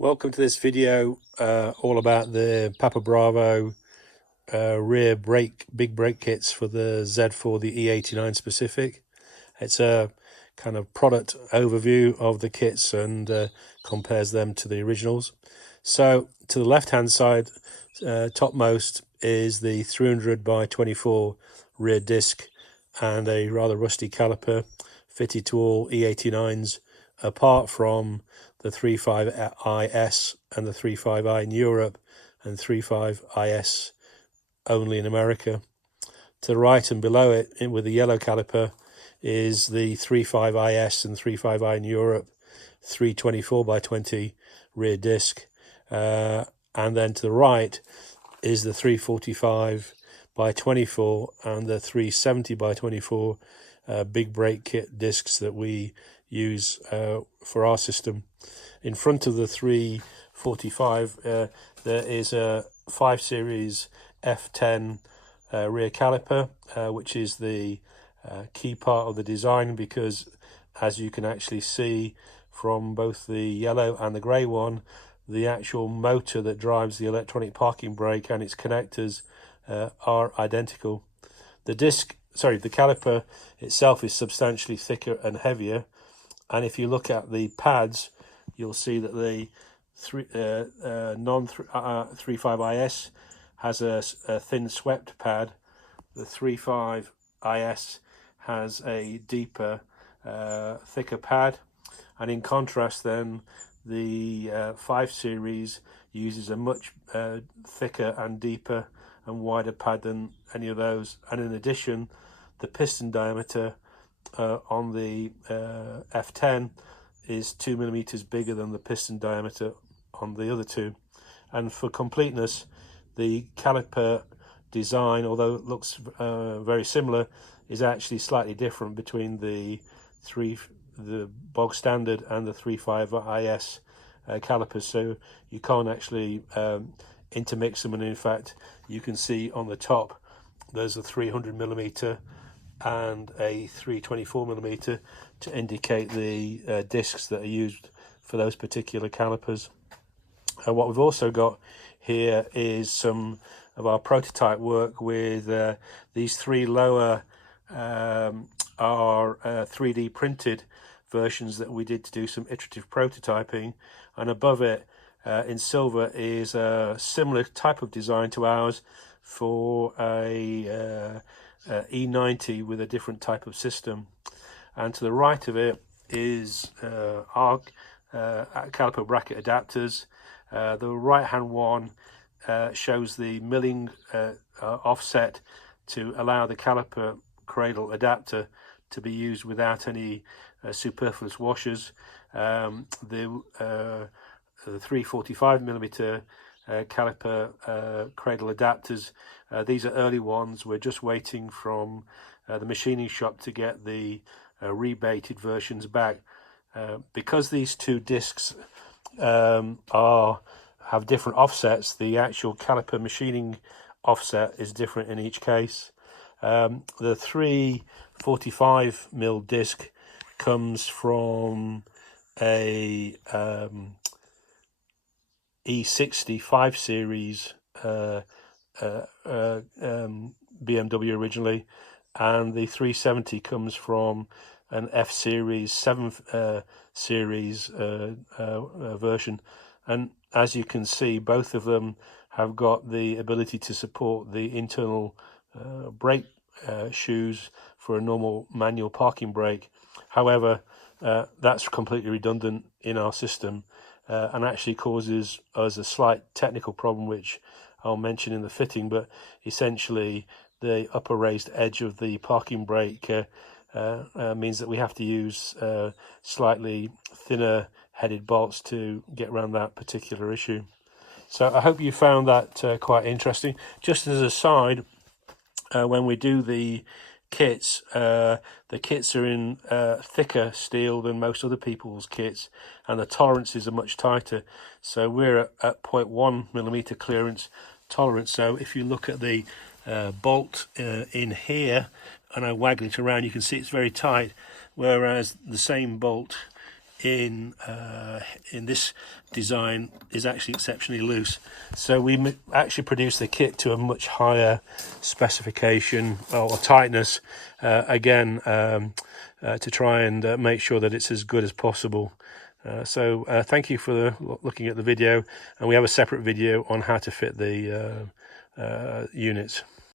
Welcome to this video all about the Papa Bravo rear big brake kits for the Z4, the E89 specific. It's a kind of product overview of the kits and compares them to the originals. So to the left hand side, topmost, is the 300 by 24 rear disc and a rather rusty caliper fitted to all E89s apart from the 35IS and the 35I in Europe and 35IS only in America. To the right and below it, with the yellow caliper, is the 35IS and 35I in Europe 324 by 20 rear disc. And then to the right is the 345 by 24 and the 370 by 24 big brake kit discs that we use for our system. In front of the 345 there is a 5 Series F10 rear caliper, which is the key part of the design, because as you can actually see from both the yellow and the grey one, the actual motor that drives the electronic parking brake and its connectors are identical. The caliper itself is substantially thicker and heavier, and if you look at the pads, you'll see that the 35IS has a thin swept pad. The 35IS has a deeper, thicker pad, and in contrast then the 5 Series uses a much thicker and deeper and wider pad than any of those. And in addition, the piston diameter on the F10 is 2mm bigger than the piston diameter on the other two. And for completeness, the caliper design, although it looks very similar, is actually slightly different between the bog standard and the 35IS calipers, so you can't actually intermix them. And in fact, you can see on the top there's a 300mm and a 324mm to indicate the discs that are used for those particular calipers. And what we've also got here is some of our prototype work with these three lower are 3D printed versions that we did to do some iterative prototyping, and above it in silver is a similar type of design to ours for a E90 with a different type of system. And to the right of it is our caliper bracket adapters. The right hand one shows the milling offset to allow the caliper cradle adapter to be used without any superfluous washers. The 345mm caliper cradle adapters, these are early ones. We're just waiting from the machining shop to get the rebated versions back. Because these two discs have different offsets, the actual caliper machining offset is different in each case. The 345mm disc comes from a E60 5 Series BMW originally, and the 370 comes from an F Series 7 Series version. And as you can see, both of them have got the ability to support the internal brake shoes for a normal manual parking brake. However, that's completely redundant in our system and actually causes us a slight technical problem, which I'll mention in the fitting. But essentially, the upper raised edge of the parking brake means that we have to use slightly thinner headed bolts to get around that particular issue. So I hope you found that quite interesting. Just as a side, when we do the kits are in thicker steel than most other people's kits, and the tolerances are much tighter. So we're at 0.1mm clearance tolerance. So if you look at the bolt in here and I waggle it around, you can see it's very tight, whereas the same bolt in this design is actually exceptionally loose. So we actually produce the kit to a much higher specification or tightness, again, to try and make sure that it's as good as possible. So thank you for looking at the video, and we have a separate video on how to fit the units.